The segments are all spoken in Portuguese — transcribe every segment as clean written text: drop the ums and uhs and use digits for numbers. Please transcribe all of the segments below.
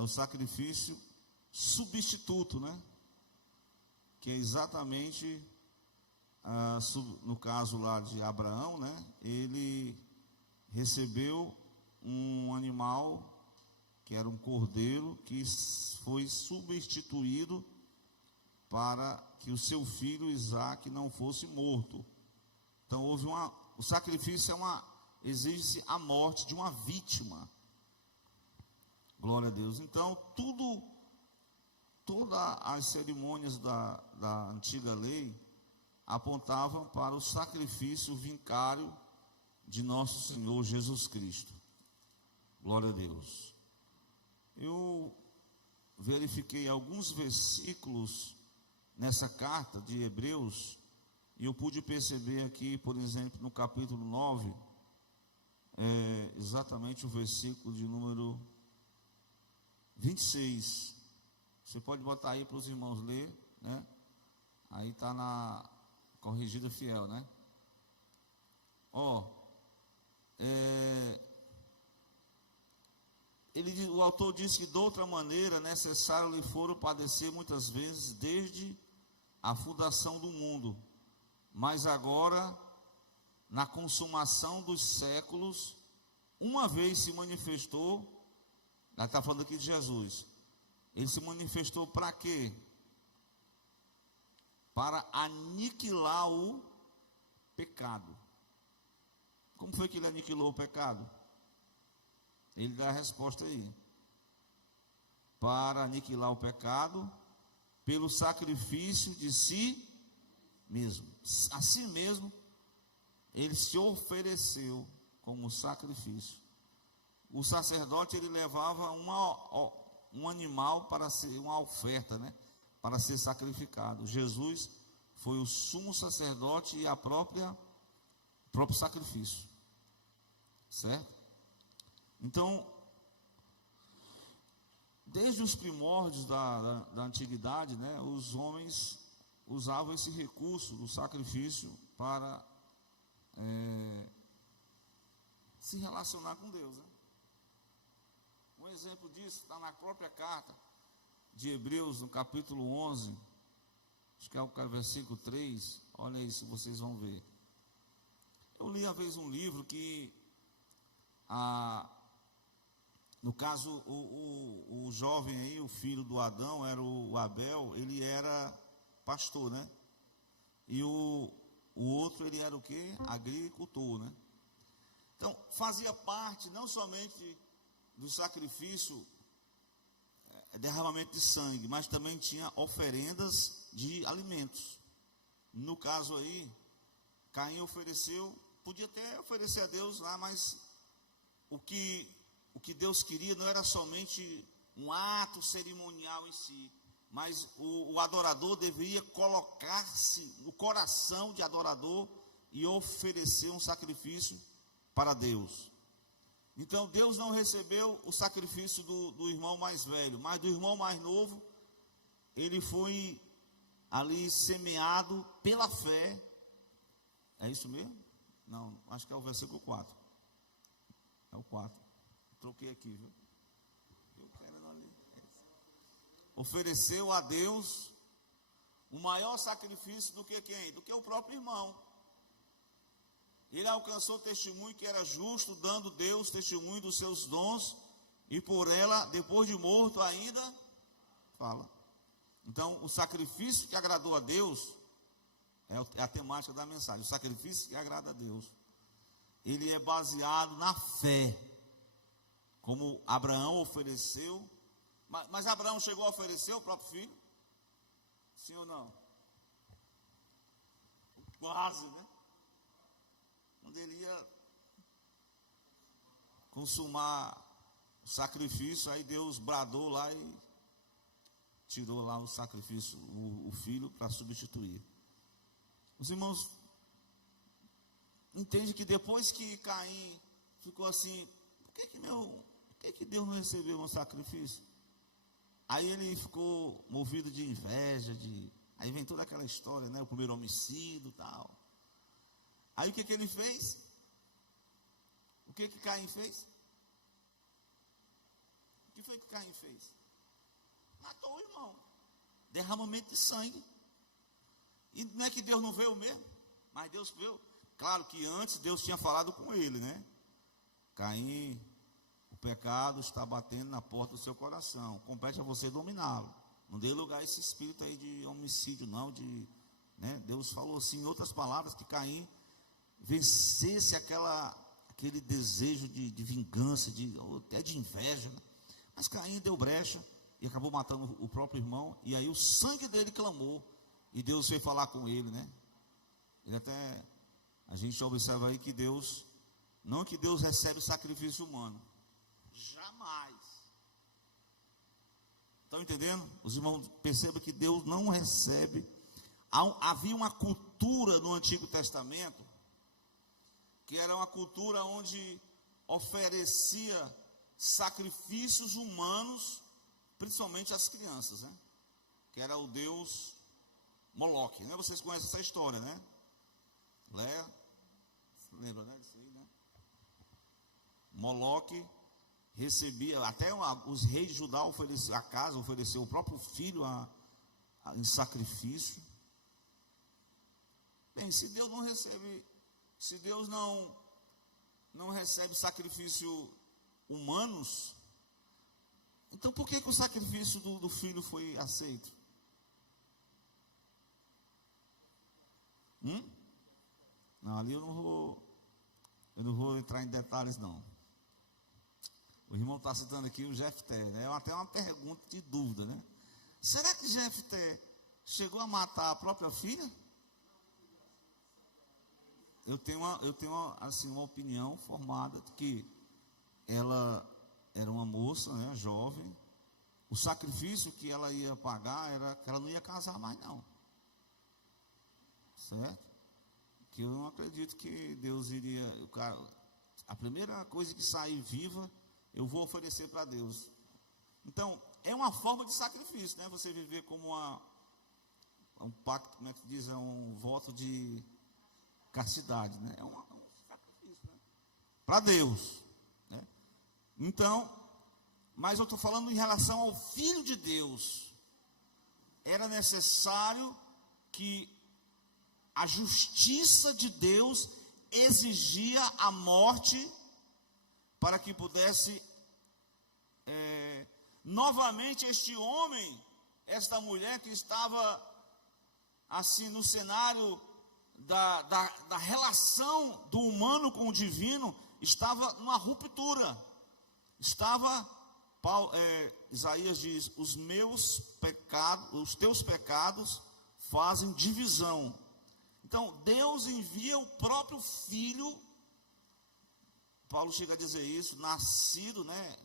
é o sacrifício substituto, né? Que é exatamente, no caso lá de Abraão, né? Ele recebeu um animal, que era um cordeiro, que foi substituído para que o seu filho Isaque não fosse morto. Então o sacrifício exige-se a morte de uma vítima. Glória a Deus. Então todas as cerimônias da antiga lei apontavam para o sacrifício vicário de nosso Senhor Jesus Cristo. Glória a Deus. Eu verifiquei alguns versículos nessa carta de Hebreus, e eu pude perceber aqui, por exemplo, no capítulo 9, exatamente o versículo de número 26. Você pode botar aí para os irmãos ler, né? Aí está na corrigida fiel, né? O autor diz que de outra maneira necessário lhe foram padecer muitas vezes desde a fundação do mundo, mas agora, na consumação dos séculos, uma vez se manifestou. Ela está falando aqui de Jesus. Ele se manifestou para quê? Para aniquilar o pecado. Como foi que ele aniquilou o pecado? Ele dá a resposta aí. Para aniquilar o pecado, pelo sacrifício de si mesmo. A si mesmo, ele se ofereceu como sacrifício. O sacerdote, ele levava um animal para ser uma oferta, né? Para ser sacrificado. Jesus foi o sumo sacerdote e o próprio sacrifício. Certo? Então, desde os primórdios da antiguidade, né, os homens usavam esse recurso do sacrifício para se relacionar com Deus, né? Um exemplo disso está na própria carta de Hebreus, no capítulo 11, acho que é o versículo 3, olha aí se vocês vão ver. Eu li uma vez um livro que, no caso, o jovem aí, o filho do Adão, era o Abel, ele era pastor, né? E o outro, ele era o quê? Agricultor, né? Então, fazia parte não somente do sacrifício, derramamento de sangue, mas também tinha oferendas de alimentos. No caso aí, Caim ofereceu, podia até oferecer a Deus lá, mas o que Deus queria não era somente um ato cerimonial em si, mas o adorador deveria colocar-se no coração de adorador e oferecer um sacrifício para Deus. Então Deus não recebeu o sacrifício do irmão mais velho, mas do irmão mais novo, ele foi ali semeado pela fé. É isso mesmo? Não, acho que é o versículo 4. É o 4. Troquei aqui, viu? Eu quero ali. Ofereceu a Deus o maior sacrifício do que quem? Do que o próprio irmão. Ele alcançou testemunho que era justo, dando Deus testemunho dos seus dons, e por ela, depois de morto, ainda fala. Então, o sacrifício que agradou a Deus é a temática da mensagem. O sacrifício que agrada a Deus, ele é baseado na fé. Como Abraão ofereceu, mas Abraão chegou a oferecer o próprio filho? Sim ou não? Quase, né? Quando ele ia consumar o sacrifício, aí Deus bradou lá e tirou lá o sacrifício, o filho, para substituir. Os irmãos entendem que depois que Caim ficou assim, por que Deus não recebeu meu sacrifício? Aí ele ficou movido de inveja, aí vem toda aquela história, né? O primeiro homicídio e tal. Aí o que ele fez? O que Caim fez? O que foi que Caim fez? Matou o irmão. Derramamento de sangue. E não é que Deus não veio mesmo, mas Deus veio. Claro que antes Deus tinha falado com ele, né? Caim, o pecado está batendo na porta do seu coração. Compete a você dominá-lo. Não dê lugar a esse espírito aí de homicídio, não. Né? Deus falou assim, em outras palavras, que Caim vencesse aquele desejo de vingança, até de inveja. Né? Mas Caim deu brecha e acabou matando o próprio irmão. E aí o sangue dele clamou. E Deus veio falar com ele, né? A gente observa aí que Deus, não que Deus recebe o sacrifício humano, jamais. Estão entendendo? Os irmãos percebam que Deus não recebe. Havia uma cultura no Antigo Testamento, que era uma cultura onde oferecia sacrifícios humanos, principalmente às crianças, né? Que era o deus Moloque, né? Vocês conhecem essa história, né? Lembra, né? Disso aí, né? Moloque recebia, até os reis de Judá ofereceu o próprio filho em sacrifício. Bem, se Deus não recebe sacrifício humanos, então por que o sacrifício do filho foi aceito? Não, ali eu não vou entrar em detalhes, não. O irmão está citando aqui o Jefté, né? É até uma pergunta de dúvida, né? Será que Jefté chegou a matar a própria filha? Eu tenho uma opinião formada de que ela era uma moça, né, jovem. O sacrifício que ela ia pagar era que ela não ia casar mais, não. Certo? Que eu não acredito que Deus iria. A primeira coisa que sair viva, eu vou oferecer para Deus. Então, é uma forma de sacrifício, né? Você viver como um pacto, como é que diz? É um voto de castidade, né? É um sacrifício, né? Para Deus, né? Então, mas eu estou falando em relação ao Filho de Deus. Era necessário que a justiça de Deus exigia a morte para que pudesse novamente este homem, esta mulher que estava assim no cenário da relação do humano com o divino, estava numa ruptura. Isaías diz: os teus pecados fazem divisão. Então Deus envia o próprio Filho, Paulo chega a dizer isso, nascido, né,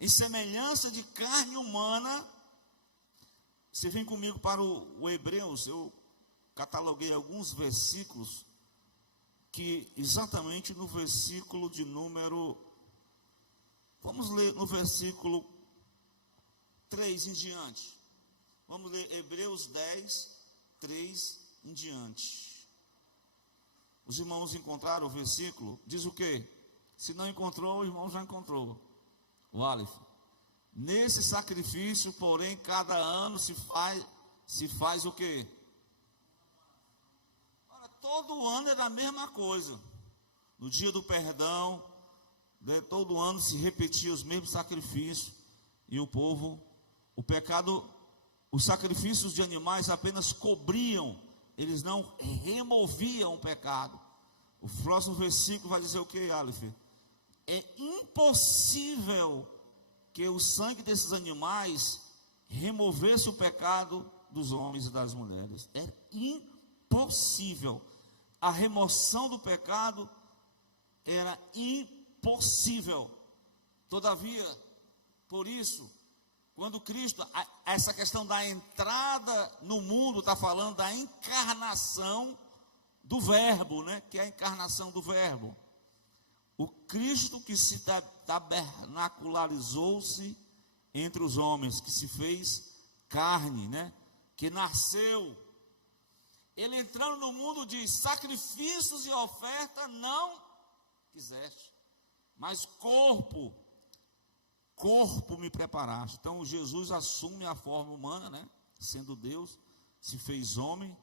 em semelhança de carne humana. Você vem comigo para o Hebreus, eu cataloguei alguns versículos, que exatamente no versículo de número, vamos ler no versículo 3 em diante. Vamos ler Hebreus 10, 3 em diante. Os irmãos encontraram o versículo? Diz o quê? Se não encontrou, o irmão já encontrou. O Aleph. Nesse sacrifício, porém, cada ano se faz o quê? Ora, todo ano era a mesma coisa. No dia do perdão, todo ano se repetia os mesmos sacrifícios. E o povo, o pecado, os sacrifícios de animais apenas cobriam, eles não removiam o pecado. O próximo versículo vai dizer o que, Aleph? É impossível que o sangue desses animais removesse o pecado dos homens e das mulheres. É impossível. A remoção do pecado era impossível. Todavia, por isso, quando Cristo, essa questão da entrada no mundo, está falando da encarnação do Verbo, né? Que é a encarnação do Verbo. O Cristo que se tabernacularizou-se entre os homens, que se fez carne, né? Que nasceu. Ele entrando no mundo de sacrifícios e oferta, não quiseste, mas corpo corpo me preparaste. Então Jesus assume a forma humana, né? Sendo Deus, se fez homem.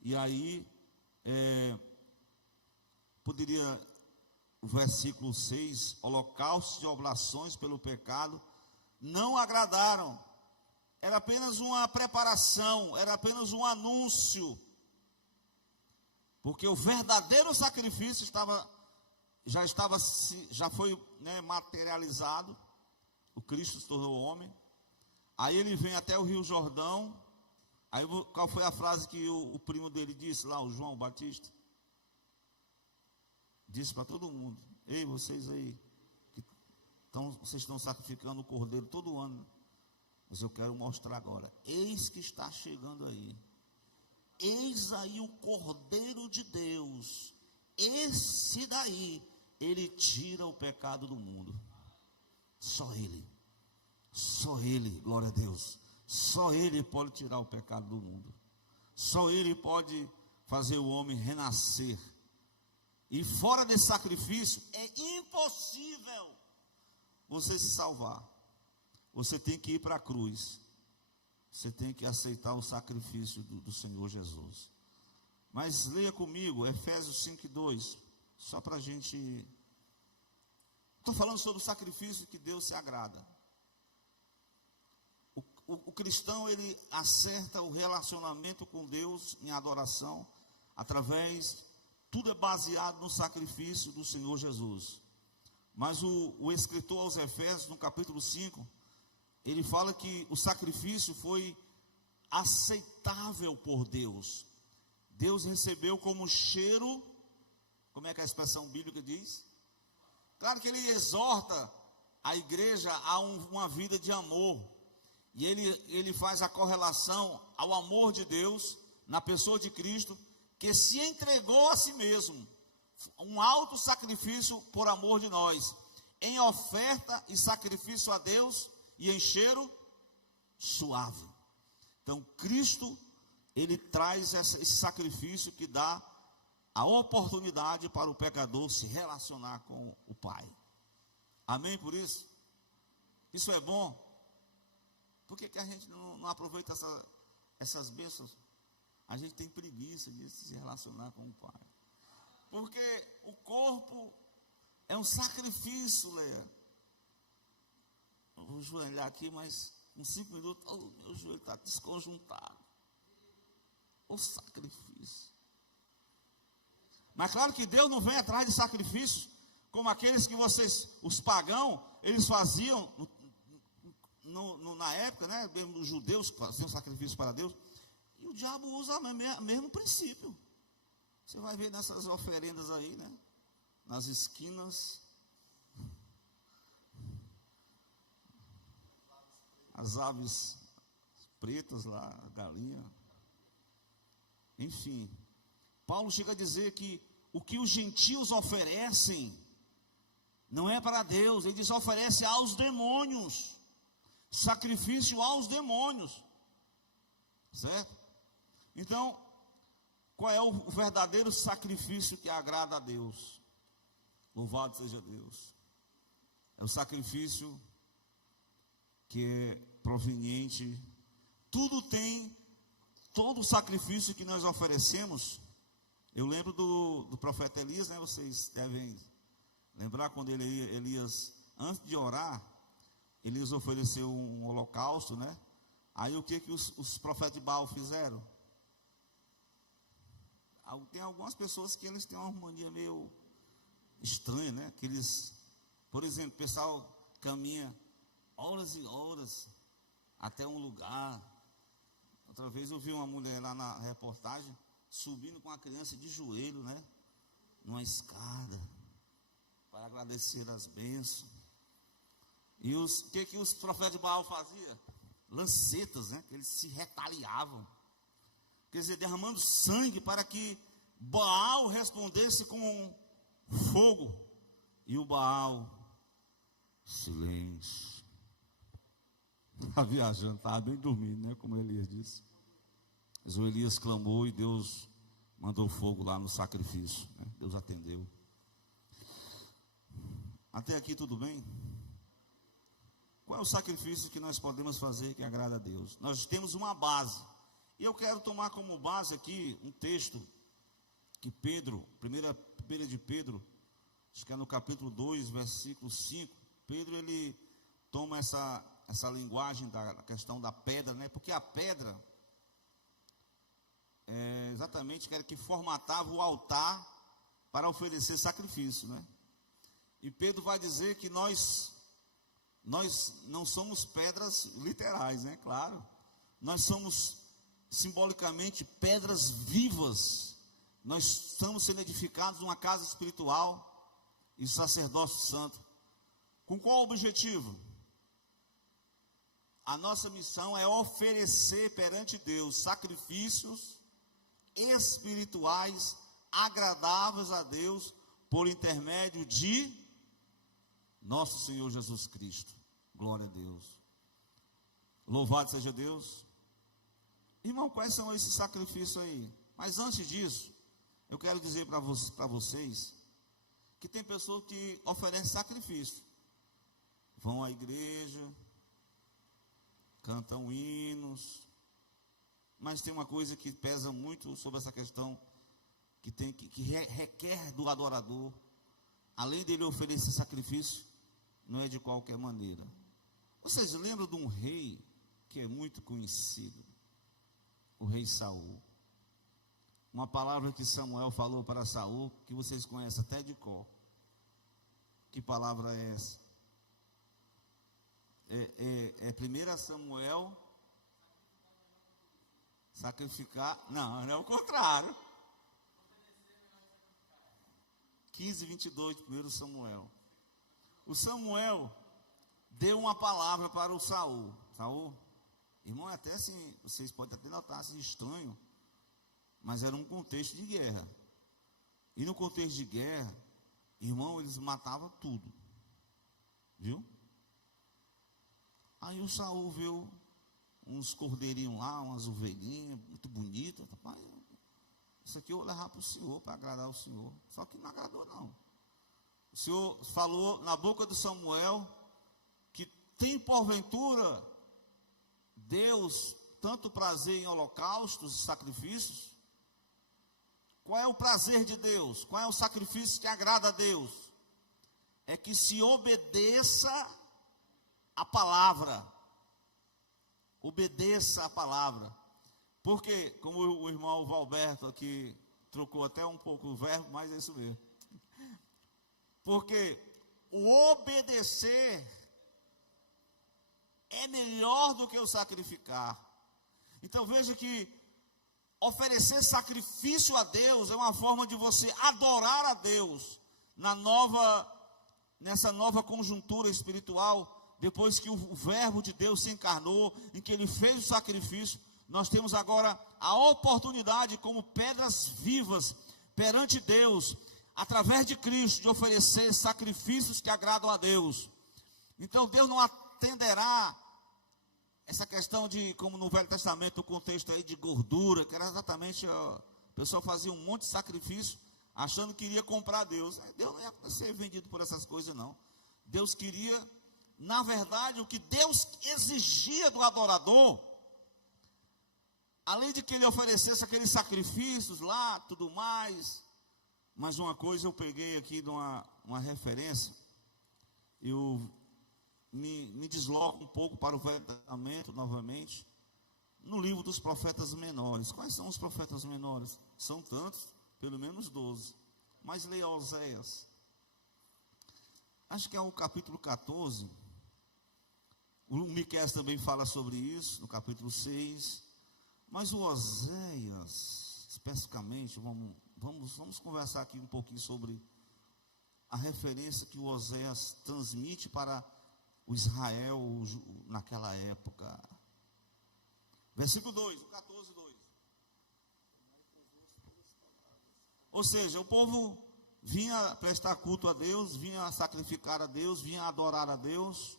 E aí, poderia, o versículo 6, holocaustos e oblações pelo pecado não agradaram. Era apenas uma preparação, era apenas um anúncio. Porque o verdadeiro sacrifício já foi, né, materializado. O Cristo se tornou homem. Aí ele vem até o Rio Jordão. Aí qual foi a frase que o primo dele disse lá, o João Batista? Disse para todo mundo: ei, vocês aí, vocês estão sacrificando o cordeiro todo ano. Mas eu quero mostrar agora. Eis que está chegando aí. Eis aí o Cordeiro de Deus. Esse daí, ele tira o pecado do mundo. Só ele, glória a Deus. Só ele pode tirar o pecado do mundo. Só ele pode fazer o homem renascer. E fora desse sacrifício, é impossível você se salvar. Você tem que ir para a cruz. Você tem que aceitar o sacrifício do Senhor Jesus. Mas leia comigo Efésios 5:2, só para a gente. Estou falando sobre o sacrifício que Deus se agrada. O cristão, ele acerta o relacionamento com Deus em adoração, tudo é baseado no sacrifício do Senhor Jesus. Mas o escritor aos Efésios, no capítulo 5, ele fala que o sacrifício foi aceitável por Deus. Deus recebeu como cheiro, como é que a expressão bíblica diz? Claro que ele exorta a igreja a uma vida de amor. E ele faz a correlação ao amor de Deus, na pessoa de Cristo, que se entregou a si mesmo, um alto sacrifício por amor de nós, em oferta e sacrifício a Deus, e em cheiro suave. Então Cristo, ele traz esse sacrifício que dá a oportunidade para o pecador se relacionar com o Pai. Amém por isso? Isso é bom. Por que a gente não aproveita essas bênçãos? A gente tem preguiça de se relacionar com o Pai. Porque o corpo é um sacrifício, Leia. Eu vou joelhar aqui, mas em 5 minutos, meu joelho está desconjuntado. O sacrifício. Mas claro que Deus não vem atrás de sacrifícios como aqueles que os pagãos, eles faziam na época, né? Mesmo os judeus faziam sacrifício para Deus. E o diabo usa o mesmo princípio. Você vai ver nessas oferendas aí, né? Nas esquinas. As aves pretas lá, a galinha. Enfim, Paulo chega a dizer que o que os gentios oferecem não é para Deus. Eles oferecem aos demônios. Sacrifício aos demônios. Certo? Então, qual é o verdadeiro sacrifício que agrada a Deus? Louvado seja Deus. É o sacrifício que é proveniente. Todo o sacrifício que nós oferecemos. Eu lembro do profeta Elias, né? Vocês devem lembrar quando Elias, antes de orar, Elias ofereceu um holocausto, né? Aí o que os profetas de Baal fizeram? Tem algumas pessoas que eles têm uma mania meio estranha, né? Que eles, por exemplo, o pessoal caminha horas e horas até um lugar. Outra vez eu vi uma mulher lá na reportagem subindo com a criança de joelho, né? Numa escada para agradecer as bênçãos. E o que os profetas de Baal faziam? Lancetas, né? Que eles se retaliavam. Quer dizer, derramando sangue para que Baal respondesse com fogo. E o Baal, silêncio. Estava viajando, estava bem dormindo, né? Como Elias disse. Mas o Elias clamou e Deus mandou fogo lá no sacrifício, né? Deus atendeu. Até aqui tudo bem? Qual é o sacrifício que nós podemos fazer que agrada a Deus? Nós temos uma base. E eu quero tomar como base aqui um texto que Pedro, primeira de Pedro, acho que é no capítulo 2, versículo 5, Pedro ele toma essa linguagem da questão da pedra, né? Porque a pedra exatamente era que formatava o altar para oferecer sacrifício, né? E Pedro vai dizer que nós não somos pedras literais, né? Claro. Nós somos simbolicamente pedras vivas. Nós estamos sendo edificados numa casa espiritual e sacerdócio santo. Com qual objetivo? A nossa missão é oferecer perante Deus sacrifícios espirituais agradáveis a Deus por intermédio de nosso Senhor Jesus Cristo. Glória a Deus. Louvado seja Deus. Irmão, quais são esses sacrifícios aí? Mas antes disso, eu quero dizer para vocês que tem pessoas que oferecem sacrifício. Vão à igreja, cantam hinos, mas tem uma coisa que pesa muito sobre essa questão, que requer do adorador, além dele oferecer sacrifício, não é de qualquer maneira. Vocês lembram de um rei que é muito conhecido, o rei Saul? Uma palavra que Samuel falou para Saul, que vocês conhecem até de cor. Que palavra é essa? É 1 Samuel sacrificar. Não é o contrário. 15:22 de 1 Samuel. O Samuel deu uma palavra para o Saul. Saul, irmão, é até assim, vocês podem até notar assim, estranho, mas era um contexto de guerra. E no contexto de guerra, irmão, eles matavam tudo. Viu? Aí o Saul viu uns cordeirinhos lá, umas ovelhinhas, muito bonitas. Rapaz, isso aqui eu vou levar para o Senhor, para agradar o Senhor. Só que não agradou, não. O Senhor falou na boca de Samuel que tem porventura Deus tanto prazer em holocaustos e sacrifícios. Qual é o prazer de Deus? Qual é o sacrifício que agrada a Deus? É que se obedeça a palavra. Obedeça a palavra. Porque, como o irmão Valberto aqui trocou até um pouco o verbo, mas é isso mesmo. Porque o obedecer é melhor do que o sacrificar. Então veja que oferecer sacrifício a Deus é uma forma de você adorar a Deus nessa nova conjuntura espiritual. Depois que o verbo de Deus se encarnou, em que ele fez o sacrifício, nós temos agora a oportunidade, como pedras vivas perante Deus, através de Cristo, de oferecer sacrifícios que agradam a Deus. Então Deus não atenderá essa questão de, como no Velho Testamento, o contexto aí de gordura, que era exatamente, o pessoal fazia um monte de sacrifício, achando que iria comprar Deus. Deus não ia ser vendido por essas coisas, não. Deus queria, na verdade, o que Deus exigia do adorador, além de que ele oferecesse aqueles sacrifícios lá, tudo mais. Mas uma coisa eu peguei aqui de uma referência, eu me desloco um pouco para o Velho Testamento novamente, no livro dos profetas menores. Quais são os profetas menores? São tantos, pelo menos 12. Mas leia Oséias. Acho que é o capítulo 14. O Miqueias também fala sobre isso, no capítulo 6. Mas o Oséias, especificamente, vamos conversar aqui um pouquinho sobre a referência que o Oséias transmite para o Israel naquela época. Versículo 2, 14, 2. Ou seja, o povo vinha prestar culto a Deus, vinha sacrificar a Deus, vinha adorar a Deus,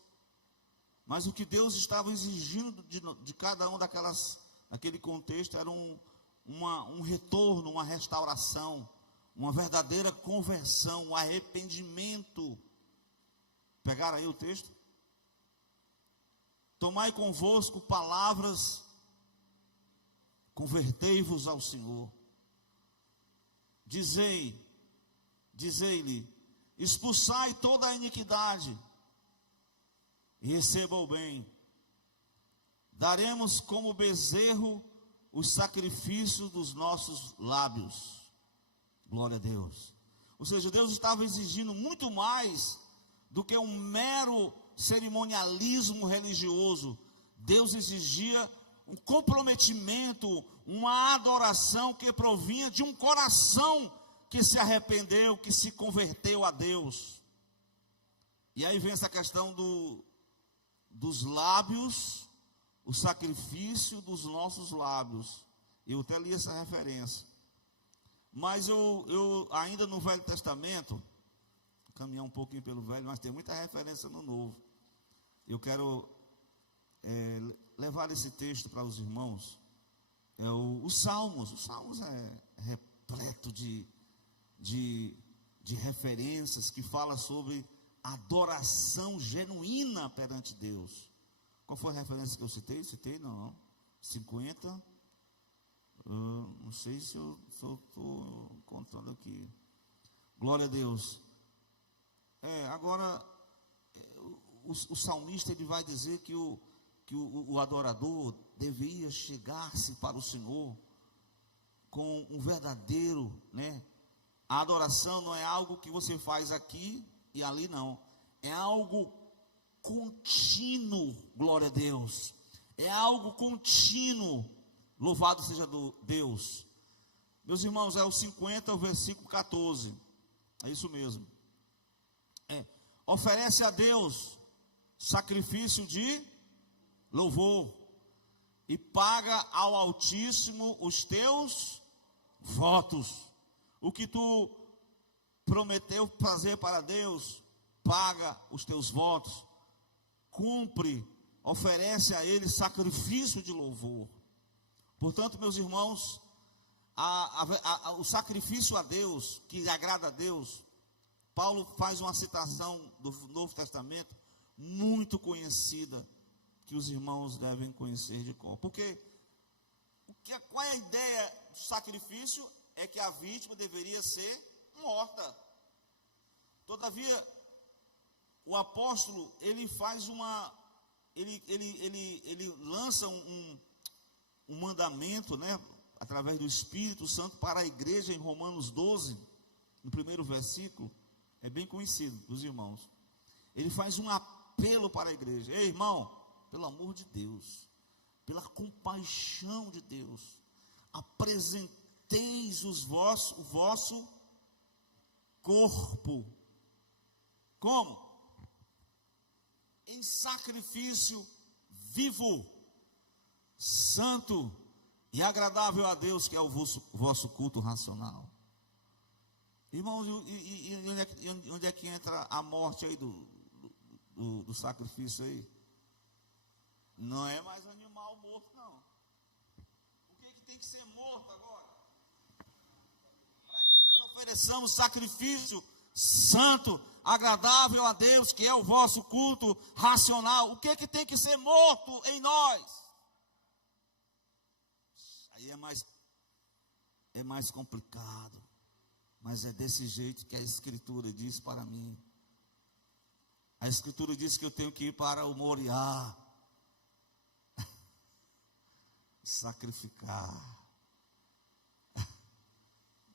mas o que Deus estava exigindo de cada um daquele contexto era um retorno, uma restauração, uma verdadeira conversão, um arrependimento. Pegaram aí o texto? tomai convosco palavras, convertei-vos ao Senhor. Dizei-lhe, expulsai toda a iniquidade, e receba o bem. Daremos como bezerro os sacrifícios dos nossos lábios. Glória a Deus. Ou seja, Deus estava exigindo muito mais do que um mero cerimonialismo religioso. Deus exigia um comprometimento, uma adoração que provinha de um coração que se arrependeu, que se converteu a Deus. E aí vem essa questão dos lábios, o sacrifício dos nossos lábios. Eu até li essa referência. Mas eu ainda no Velho Testamento, caminhar um pouquinho pelo Velho, mas tem muita referência no Novo. Eu quero levar esse texto para os irmãos. Os Salmos. Os Salmos é repleto de referências que fala sobre adoração genuína perante Deus. Qual foi a referência que eu citei? Citei, não. 50. Não sei se eu estou contando aqui. Glória a Deus. Agora, o salmista ele vai dizer que o adorador devia chegar-se para o Senhor com um verdadeiro, A adoração não é algo que você faz aqui e ali, não. É algo contínuo, glória a Deus. É algo contínuo. Louvado seja Deus. Meus irmãos, é o 50, o versículo 14. É isso mesmo. Oferece a Deus sacrifício de louvor e paga ao Altíssimo os teus votos. O que tu prometeu fazer para Deus, paga os teus votos, cumpre, oferece a Ele sacrifício de louvor. Portanto, meus irmãos, o sacrifício a Deus, que agrada a Deus, Paulo faz uma citação do Novo Testamento muito conhecida, que os irmãos devem conhecer de cor. Porque qual é a ideia do sacrifício? É que a vítima deveria ser morta. Todavia, o apóstolo, ele faz ele lança um mandamento, através do Espírito Santo para a igreja em Romanos 12, no primeiro versículo, é bem conhecido dos irmãos. Ele faz um apelo para a igreja: ei, irmão, pelo amor de Deus, pela compaixão de Deus, apresenteis o vosso corpo, como? Em sacrifício vivo, santo e agradável a Deus, que é o vosso culto racional. Irmãos, e onde é que entra a morte aí do sacrifício aí? Não é mais animal morto, não. O que tem que ser morto agora? Para que nós ofereçamos sacrifício santo, agradável a Deus, que é o vosso culto racional. O que tem que ser morto em nós? Aí é mais complicado, mas é desse jeito que a Escritura diz para mim. A Escritura diz que eu tenho que ir para o Moriá, sacrificar.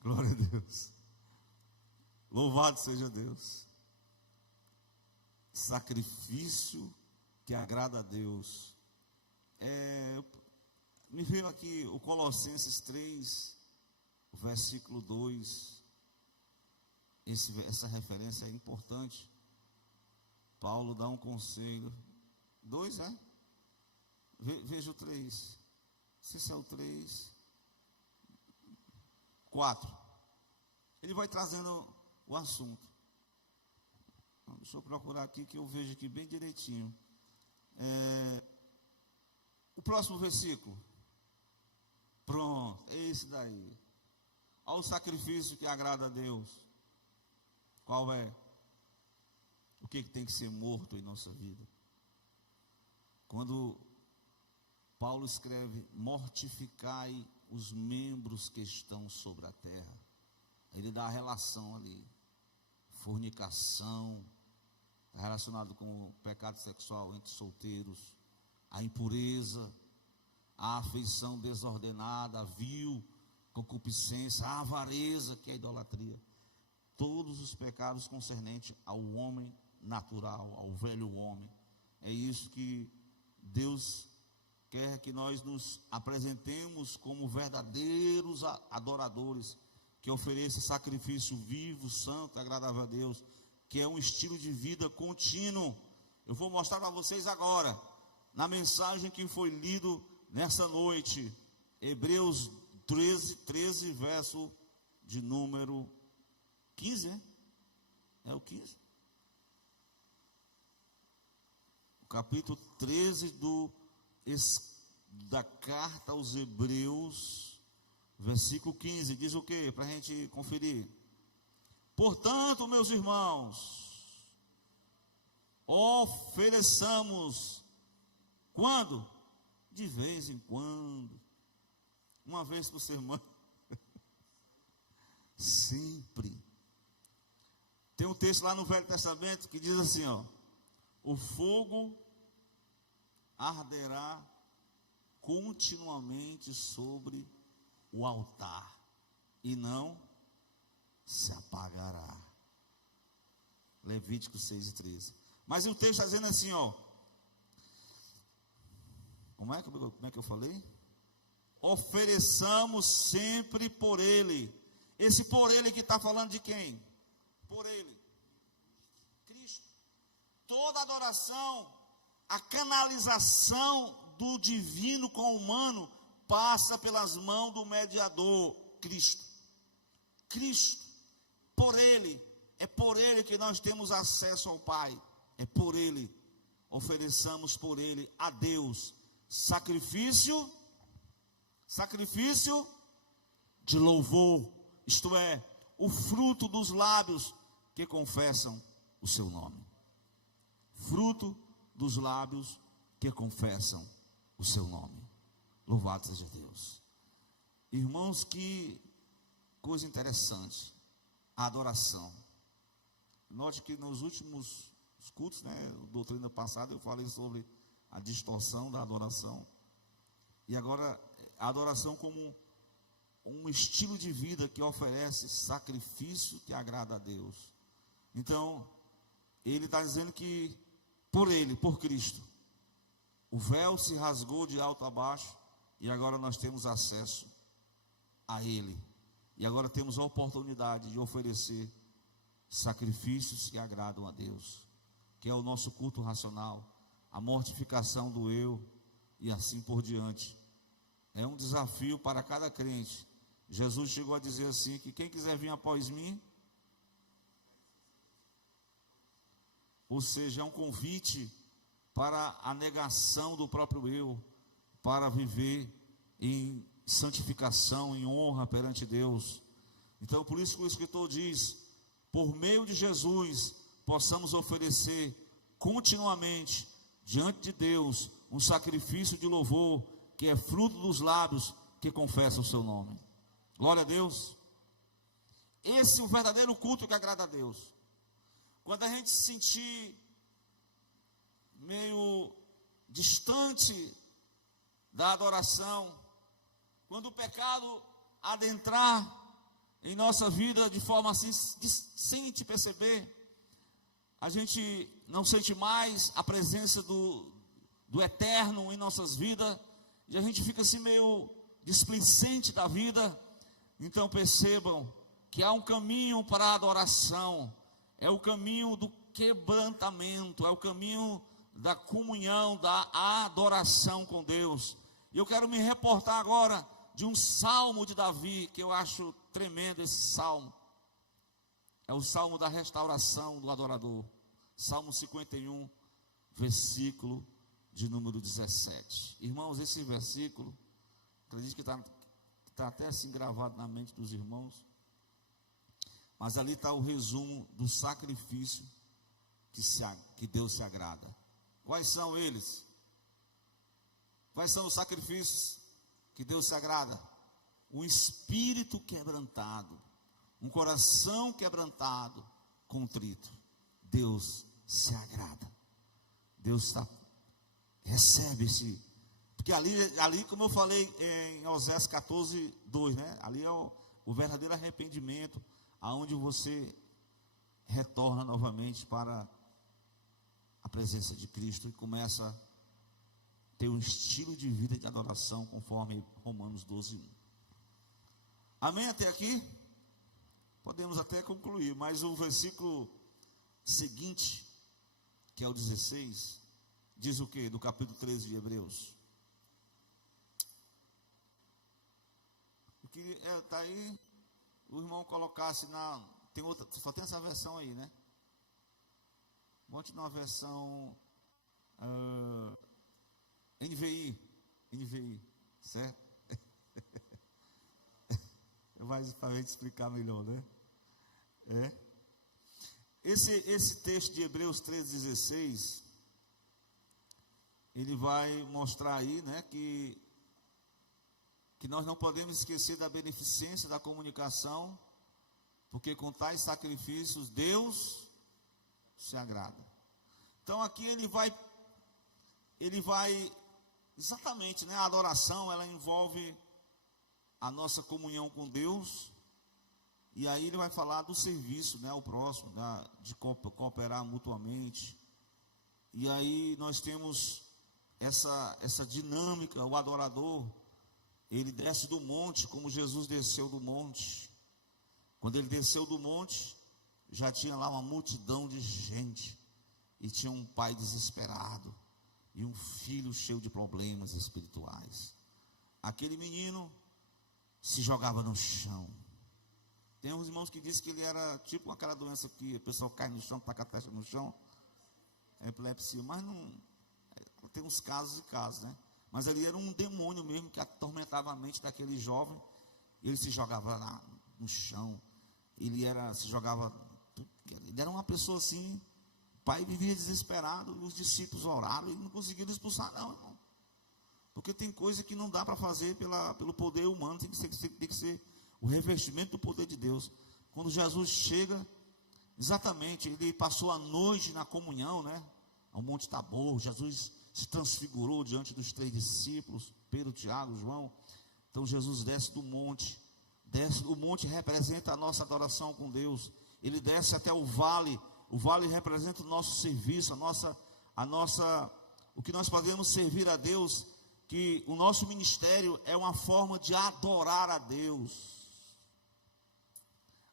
Glória a Deus. Louvado seja Deus. Sacrifício que agrada a Deus. Me veio aqui o Colossenses 3, o versículo 2. Essa referência é importante. Paulo dá um conselho. 2, é? Veja o 3. Não sei se é o 3. 4. Ele vai trazendo o assunto. Deixa eu procurar aqui, que eu vejo aqui bem direitinho. O próximo versículo. Pronto, é esse daí. Olha o sacrifício que agrada a Deus. Qual é? O que tem que ser morto em nossa vida? Quando Paulo escreve: mortificai os membros que estão sobre a terra, ele dá a relação ali: fornicação, está relacionado com o pecado sexual entre solteiros, a impureza, a afeição desordenada, a vil concupiscência, a avareza, que é a idolatria. Todos os pecados concernentes ao homem natural, ao velho homem. É isso que Deus quer que nós nos apresentemos como verdadeiros adoradores, que ofereça sacrifício vivo, santo, agradável a Deus, que é um estilo de vida contínuo. Eu vou mostrar para vocês agora, na mensagem que foi lido nessa noite, Hebreus 13, verso de número 15, né? É o 15. O capítulo 13 da carta aos Hebreus, versículo 15, diz o que? Para a gente conferir. Portanto, meus irmãos, ofereçamos, quando? De vez em quando, uma vez por semana, sempre. Tem um texto lá no Velho Testamento que diz assim, ó: o fogo arderá continuamente sobre o altar e não se apagará. Levítico 6:13. Mas o texto está dizendo assim, ó: como é que eu falei? Ofereçamos sempre por ele. Esse por ele que está falando de quem? Por ele, Cristo. Toda adoração, a canalização do divino com o humano passa pelas mãos do mediador, Cristo. Cristo, por ele, é por ele que nós temos acesso ao Pai. É por ele, ofereçamos por ele a Deus sacrifício de louvor, isto é, o fruto dos lábios que confessam o seu nome. Fruto dos lábios que confessam o seu nome. Louvado seja Deus. Irmãos, que coisa interessante, a adoração. Note que nos últimos cultos, doutrina passada, eu falei sobre a distorção da adoração. E agora, a adoração como um estilo de vida que oferece sacrifício que agrada a Deus. Então, ele está dizendo que por ele, por Cristo, o véu se rasgou de alto a baixo e agora nós temos acesso a ele. E agora temos a oportunidade de oferecer sacrifícios que agradam a Deus, que é o nosso culto racional, a mortificação do eu e assim por diante. É um desafio para cada crente. Jesus chegou a dizer assim, que quem quiser vir após mim, ou seja, é um convite para a negação do próprio eu, para viver em santificação, em honra perante Deus. Então, por isso que o escritor diz, por meio de Jesus, possamos oferecer continuamente diante de Deus um sacrifício de louvor, que é fruto dos lábios que confessam o seu nome. Glória a Deus. Esse é o verdadeiro culto que agrada a Deus. Quando a gente se sentir meio distante da adoração, quando o pecado adentrar em nossa vida de forma assim, sem te perceber, a gente não sente mais a presença do eterno em nossas vidas, e a gente fica assim meio displicente da vida. Então percebam que há um caminho para a adoração, é o caminho do quebrantamento, é o caminho da comunhão, da adoração com Deus. E eu quero me reportar agora de um salmo de Davi, que eu acho tremendo esse salmo. É o salmo da restauração do adorador. Salmo 51, versículo de número 17. Irmãos, esse versículo, acredito que está até assim gravado na mente dos irmãos, mas ali está o resumo do sacrifício que Deus se agrada. Quais são eles? Quais são os sacrifícios que Deus se agrada? Um espírito quebrantado, um coração quebrantado, contrito. Deus se agrada. Deus recebe esse. Porque ali, como eu falei em Oséias 14, 2, né? Ali é o verdadeiro arrependimento, aonde você retorna novamente para a presença de Cristo e começa a ter um estilo de vida de adoração, conforme Romanos 12, 1. Amém até aqui? Podemos até concluir, mas o versículo seguinte, que é o 16, diz o que? Do capítulo 13 de Hebreus. Eu queria, tá aí, o irmão colocasse tem outra, só tem essa versão aí, né? Bote numa versão NVI, certo? Vai para a gente explicar melhor, né? Esse texto de Hebreus 13:16, ele vai mostrar aí, né, que nós não podemos esquecer da beneficência da comunicação, porque com tais sacrifícios Deus se agrada. Então aqui ele vai exatamente, né, a adoração, ela envolve a nossa comunhão com Deus, e aí ele vai falar do serviço, né, ao próximo, de cooperar mutuamente. E aí nós temos essa dinâmica. O adorador, ele desce do monte, como Jesus desceu do monte. Quando ele desceu do monte, já tinha lá uma multidão de gente, e tinha um pai desesperado, e um filho cheio de problemas espirituais. Aquele menino se jogava no chão. Tem uns irmãos que dizem que ele era tipo aquela doença que a pessoa cai no chão, taca a testa no chão, epilepsia, mas não, tem uns casos e casos, né? Mas ali era um demônio mesmo que atormentava a mente daquele jovem. Ele se jogava lá no chão, ele era uma pessoa assim. O pai vivia desesperado, os discípulos oraram e não conseguiram expulsar, não, irmão. Porque tem coisa que não dá para fazer pelo poder humano, tem que ser o revestimento do poder de Deus. Quando Jesus chega, exatamente, ele passou a noite na comunhão, né, ao Monte Tabor. Jesus se transfigurou diante dos 3 discípulos, Pedro, Tiago, João. Então Jesus desce do monte. O monte representa a nossa adoração com Deus. Ele desce até o vale. O vale representa o nosso serviço, o que nós podemos servir a Deus, que o nosso ministério é uma forma de adorar a Deus.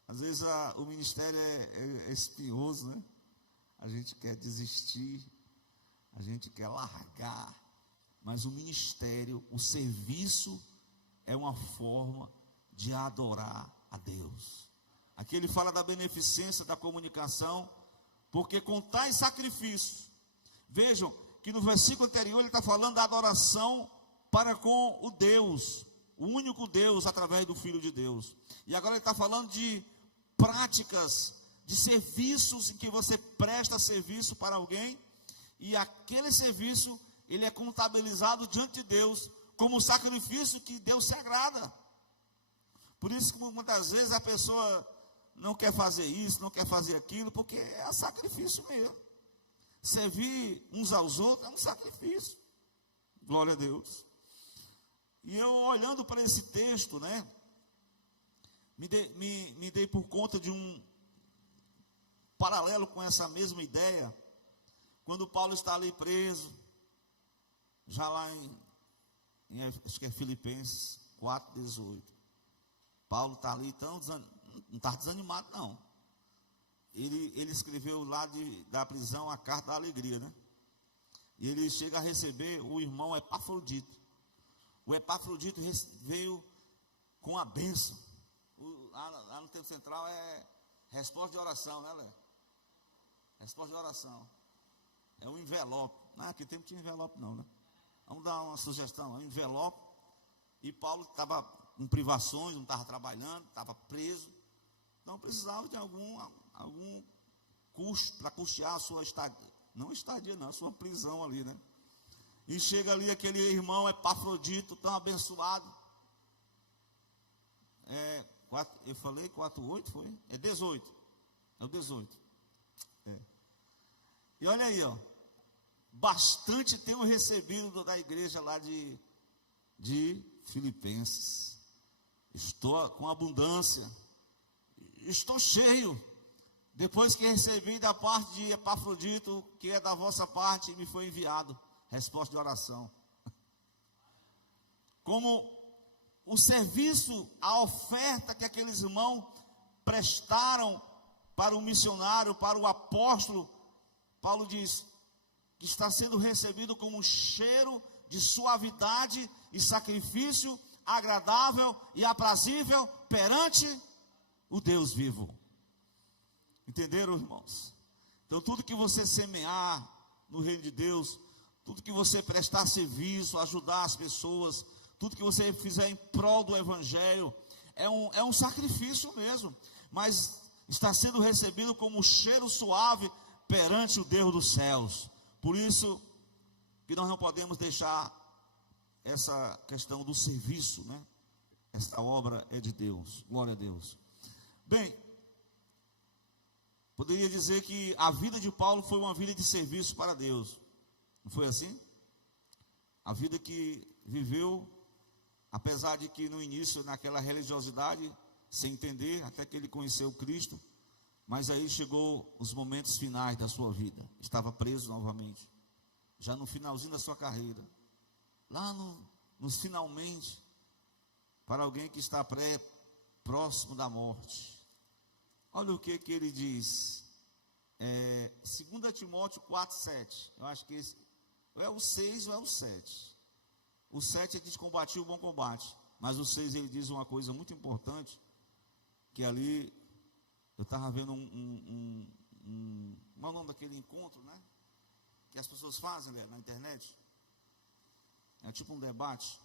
Às vezes o ministério é espinhoso, né? A gente quer desistir, a gente quer largar, mas o ministério, o serviço, é uma forma de adorar a Deus. Aqui ele fala da beneficência da comunicação, porque com tais sacrifícios, vejam que no versículo anterior ele está falando da adoração para com o Deus, o único Deus, através do Filho de Deus. E agora ele está falando de práticas, de serviços em que você presta serviço para alguém, e aquele serviço, ele é contabilizado diante de Deus, como sacrifício que Deus se agrada. Por isso que muitas vezes a pessoa não quer fazer isso, não quer fazer aquilo, porque é sacrifício mesmo. Servir uns aos outros é um sacrifício. Glória a Deus. E eu, olhando para esse texto, né, me dei por conta de um paralelo com essa mesma ideia, quando Paulo está ali preso, já lá acho que é Filipenses 4:18. Paulo está ali tão não está desanimado, não. Ele escreveu lá da prisão a carta da alegria, né? E ele chega a receber o irmão Epafrodito. O Epafrodito veio com a bênção. Lá no Templo Central é resposta de oração, né, Lé? Resposta de oração. É um envelope. Aqui tempo tinha envelope não, né? Vamos dar uma sugestão, um envelope. E Paulo estava com privações, não estava trabalhando, estava preso. Então precisava de algum custo para custear a sua estadia. Não estadia não, a sua prisão ali, né? E chega ali aquele irmão Epafrodito, tão abençoado. Eu falei 4:8, foi? É 18. É o 18. E olha aí, ó. Bastante tenho recebido da igreja lá de Filipenses. Estou com abundância. Estou cheio. Depois que recebi da parte de Epafrodito, que é da vossa parte, me foi enviado. Resposta de oração. Como o serviço, a oferta que aqueles irmãos prestaram para o missionário, para o apóstolo, Paulo diz que está sendo recebido como um cheiro de suavidade e sacrifício agradável e aprazível perante o Deus vivo. Entenderam, irmãos? Então tudo que você semear no reino de Deus, tudo que você prestar serviço, ajudar as pessoas, tudo que você fizer em prol do evangelho, é um sacrifício mesmo, mas está sendo recebido como um cheiro suave perante o Deus dos céus. Por isso que nós não podemos deixar essa questão do serviço, né? Esta obra é de Deus, glória a Deus. Bem, poderia dizer que a vida de Paulo foi uma vida de serviço para Deus. Não foi assim? A vida que viveu, apesar de que no início, naquela religiosidade, sem entender, até que ele conheceu Cristo, mas aí chegou os momentos finais da sua vida. Estava preso novamente, já no finalzinho da sua carreira, lá nos finalmente, para alguém que está próximo da morte. Olha o que ele diz, 2 Timóteo 4:7, eu acho que esse, ou é o 6 ou é o 7. O 7 ele diz: combati o bom combate, mas o 6 ele diz uma coisa muito importante, que ali, eu estava vendo como é o nome daquele encontro, né? Que as pessoas fazem, né, na internet, é tipo um debate,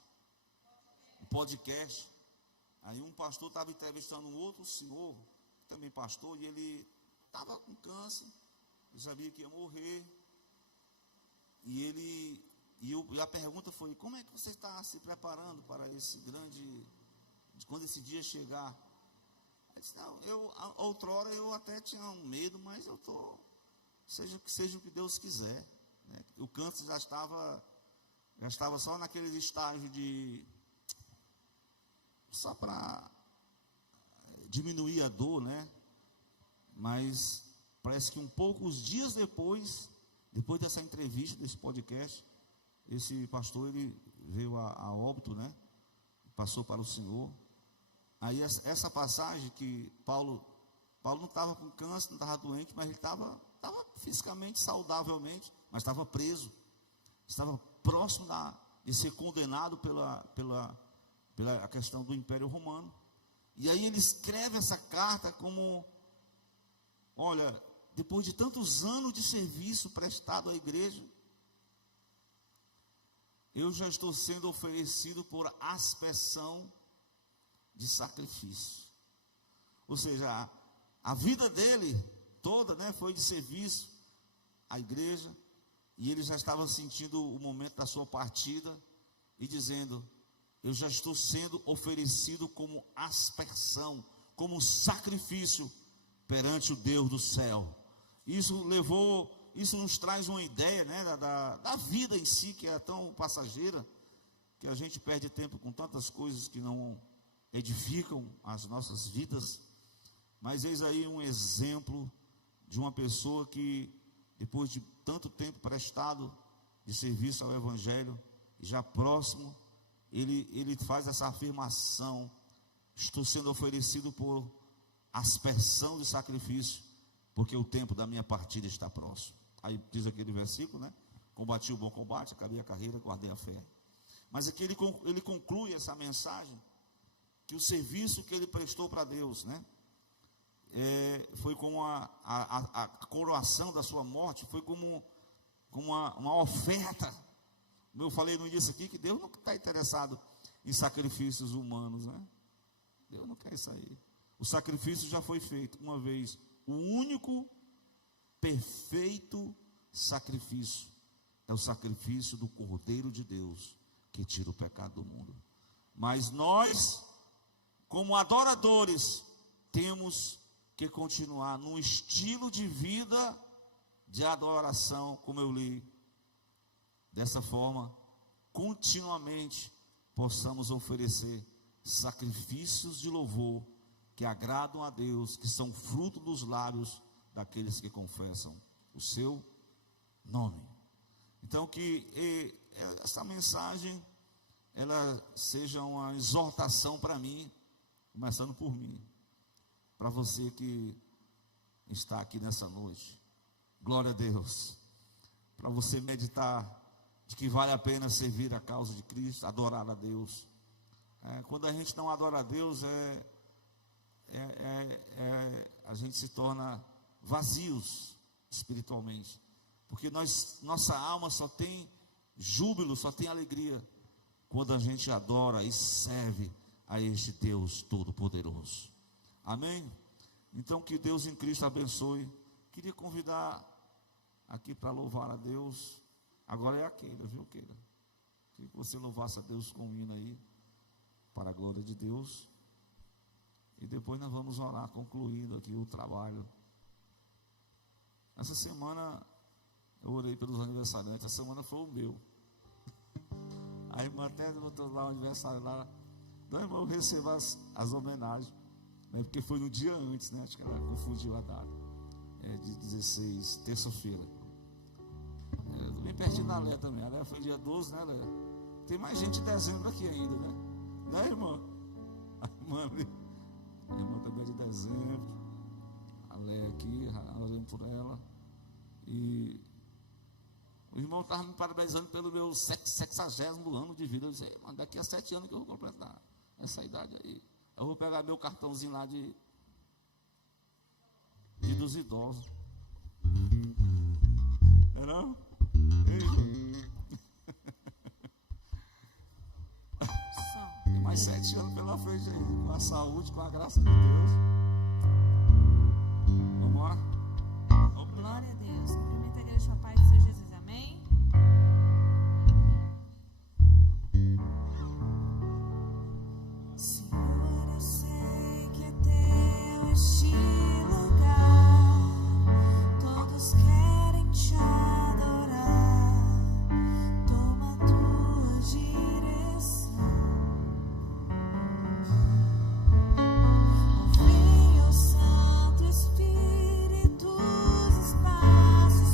um podcast. Aí um pastor estava entrevistando um outro senhor, também pastor, e ele estava com câncer, eu sabia que ia morrer, e a pergunta foi: como é que você está se preparando para esse grande, quando esse dia chegar? Eu disse: não, outrora eu até tinha um medo, mas eu estou, seja o que Deus quiser, né? O câncer já estava só naquele estágio de, só para diminuir a dor, né? Mas parece que poucos dias depois dessa entrevista, desse podcast, esse pastor ele veio a óbito, né? Passou para o Senhor. Aí essa passagem que Paulo não estava com câncer, não estava doente, mas ele estava fisicamente, saudavelmente, mas estava preso, estava próximo de ser condenado pela questão do Império Romano. E aí ele escreve essa carta como: olha, depois de tantos anos de serviço prestado à igreja, eu já estou sendo oferecido por aspersão de sacrifício. Ou seja, a vida dele toda, né, foi de serviço à igreja, e ele já estava sentindo o momento da sua partida e dizendo: eu já estou sendo oferecido como aspersão, como sacrifício perante o Deus do céu. Isso nos traz uma ideia, né, da vida em si, que é tão passageira, que a gente perde tempo com tantas coisas que não edificam as nossas vidas. Mas eis aí um exemplo de uma pessoa que, depois de tanto tempo prestado de serviço ao evangelho, já próximo, ele faz essa afirmação: estou sendo oferecido por aspersão de sacrifício, porque o tempo da minha partida está próximo. Aí diz aquele versículo, né? Combati o bom combate, acabei a carreira, guardei a fé. Mas aqui ele conclui essa mensagem, que o serviço que ele prestou para Deus, né? Foi como a coroação da sua morte, foi como uma oferta. Como eu falei no início aqui, que Deus não está interessado em sacrifícios humanos, né? Deus não quer isso aí. O sacrifício já foi feito uma vez, o único perfeito sacrifício é o sacrifício do Cordeiro de Deus que tira o pecado do mundo. Mas nós, como adoradores, temos que continuar num estilo de vida de adoração, como eu li. Dessa forma, continuamente possamos oferecer sacrifícios de louvor que agradam a Deus, que são fruto dos lábios daqueles que confessam o seu nome. Então, que essa mensagem ela seja uma exortação para mim, começando por mim, para você que está aqui nessa noite. Glória a Deus. Para você meditar de que vale a pena servir a causa de Cristo, adorar a Deus. Quando a gente não adora a Deus, a gente se torna vazios espiritualmente, porque nossa alma só tem júbilo, só tem alegria quando a gente adora e serve a este Deus Todo-Poderoso. Amém? Então, que Deus em Cristo abençoe. Queria convidar aqui para louvar a Deus. Agora é a Keila, viu, Keila? Queria que você louvasse a Deus com um hino aí, para a glória de Deus. E depois nós vamos orar, concluindo aqui o trabalho. Essa semana eu orei pelos aniversariantes. Essa semana foi o meu. A irmã até botou lá o aniversário lá. Então, irmão, eu recebo as homenagens, né, porque foi no dia antes, né? Acho que ela confundiu a data. De 16, terça-feira. Bem pertinho da Léa também. A Léa foi dia 12, né, Léa? Tem mais gente em dezembro aqui ainda, né? Né, irmã? A irmã também é de dezembro. A Léa aqui, orando por ela. E o irmão estava me parabenizando pelo meu 60º ano de vida. Eu disse, mano, daqui a 7 anos que eu vou completar essa idade aí. Eu vou pegar meu cartãozinho lá dos idosos. É não? Tem mais 7 anos pela frente aí, com a saúde, com a graça de Deus. Vamos lá? Glória a Deus. Cumprimento a igreja, a paz do Senhor Jesus. Amém? Senhor, eu sei que é teu este lugar. Todos querem te adorar. Toma tua direção. Vem, ó Santo Espírito, os espaços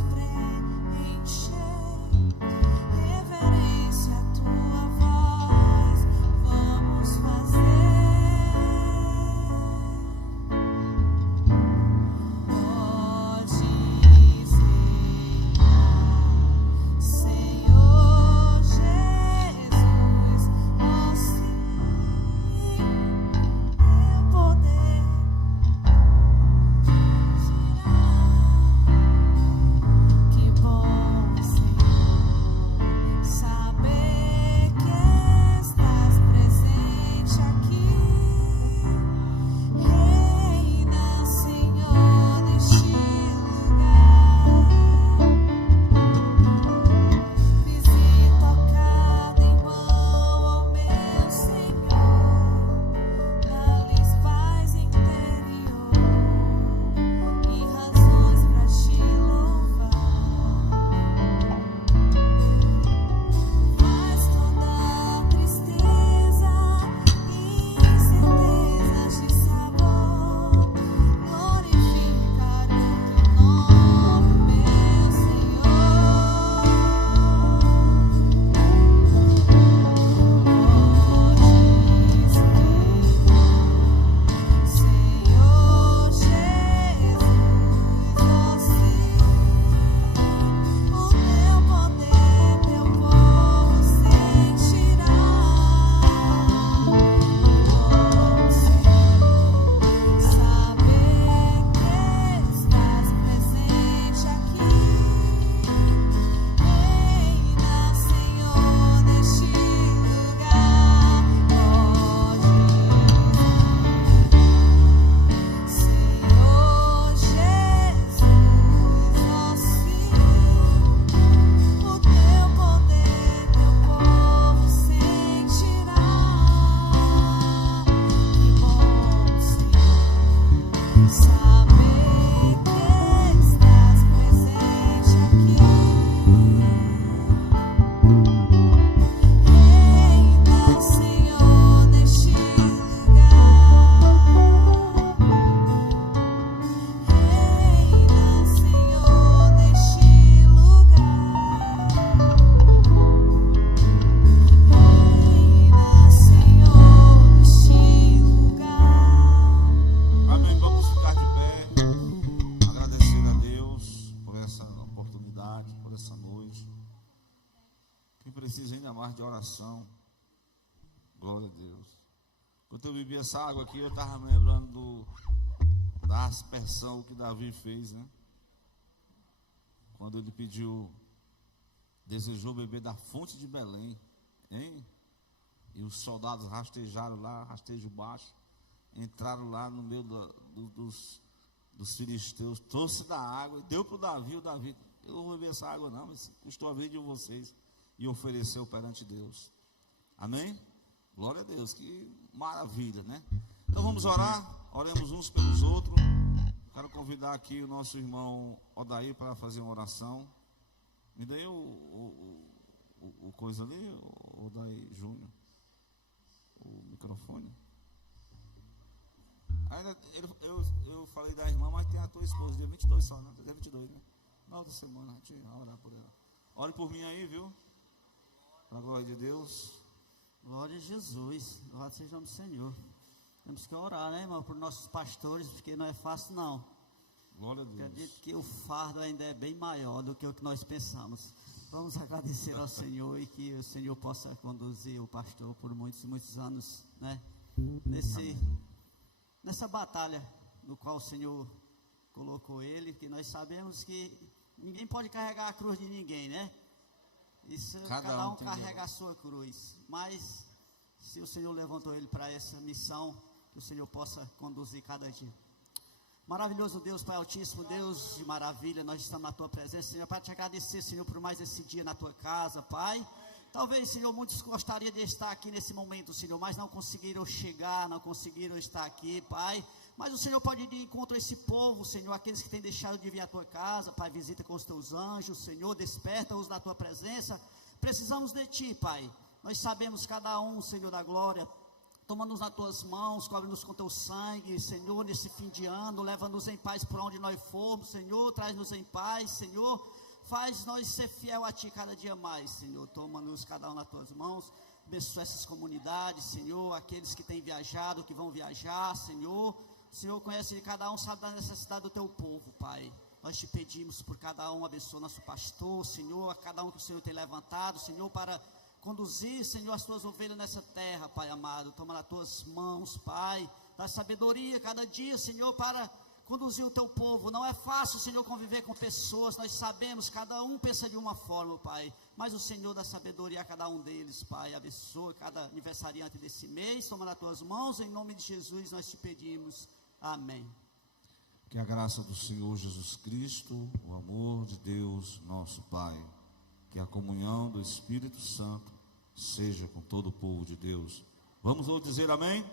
mais de oração. Glória a Deus. Quando eu bebi essa água aqui, eu estava me lembrando da aspersão que Davi fez, né? Quando ele desejou beber da fonte de Belém, hein? E os soldados rastejaram lá, rastejo baixo, entraram lá no meio dos filisteus, trouxe da água e deu para o Davi. O Davi, eu não vou beber essa água não, mas custou a vida de vocês, e ofereceu perante Deus. Amém? Glória a Deus, que maravilha, né? Então vamos orar, oremos uns pelos outros. Quero convidar aqui o nosso irmão Odair para fazer uma oração. Me dê o coisa ali, Odair Júnior, o microfone. Ainda, eu falei da irmã, mas tem a tua esposa, dia 22 só, não? Dia 22, né? Na outra semana, a gente vai orar por ela. Ore por mim aí, viu? Para a glória de Deus. Glória a Jesus, louvado seja o nome do Senhor. Temos que orar, né, irmão, por nossos pastores, porque não é fácil não. Glória a Deus. Acredito que o fardo ainda é bem maior do que o que nós pensamos. Vamos agradecer ao Senhor e que o Senhor possa conduzir o pastor por muitos e muitos anos, né, nessa batalha no qual o Senhor colocou ele, que nós sabemos que ninguém pode carregar a cruz de ninguém, né? Isso, cada um carrega a sua cruz, mas se o Senhor levantou ele para essa missão, que o Senhor possa conduzir cada dia. Maravilhoso Deus, Pai Altíssimo, Deus de maravilha, nós estamos na Tua presença, Senhor, para te agradecer, Senhor, por mais esse dia na Tua casa, Pai. Talvez, Senhor, muitos gostariam de estar aqui nesse momento, Senhor, mas não conseguiram chegar, não conseguiram estar aqui, Pai. Mas o Senhor pode ir de encontro a esse povo, Senhor, aqueles que têm deixado de vir à Tua casa, Pai, visita com os Teus anjos, Senhor, desperta-os na Tua presença. Precisamos de Ti, Pai. Nós sabemos cada um, Senhor da glória, toma-nos nas Tuas mãos, cobre-nos com Teu sangue, Senhor, nesse fim de ano, leva-nos em paz por onde nós formos, Senhor, traz-nos em paz, Senhor, faz nós ser fiel a Ti cada dia mais, Senhor, toma-nos cada um nas Tuas mãos, abençoa essas comunidades, Senhor, aqueles que têm viajado, que vão viajar, Senhor, o Senhor conhece de cada um, sabe da necessidade do Teu povo, Pai. Nós Te pedimos por cada um, abençoa nosso pastor, Senhor, a cada um que o Senhor tem levantado, Senhor, para conduzir, Senhor, as Tuas ovelhas nessa terra, Pai amado. Toma nas Tuas mãos, Pai, dá sabedoria cada dia, Senhor, para conduzir o Teu povo. Não é fácil, Senhor, conviver com pessoas, nós sabemos, cada um pensa de uma forma, Pai, mas o Senhor dá sabedoria a cada um deles, Pai. Abençoa cada aniversariante desse mês, toma nas Tuas mãos, em nome de Jesus nós Te pedimos. Amém. Que a graça do Senhor Jesus Cristo, o amor de Deus, nosso Pai, que a comunhão do Espírito Santo seja com todo o povo de Deus. Vamos dizer amém?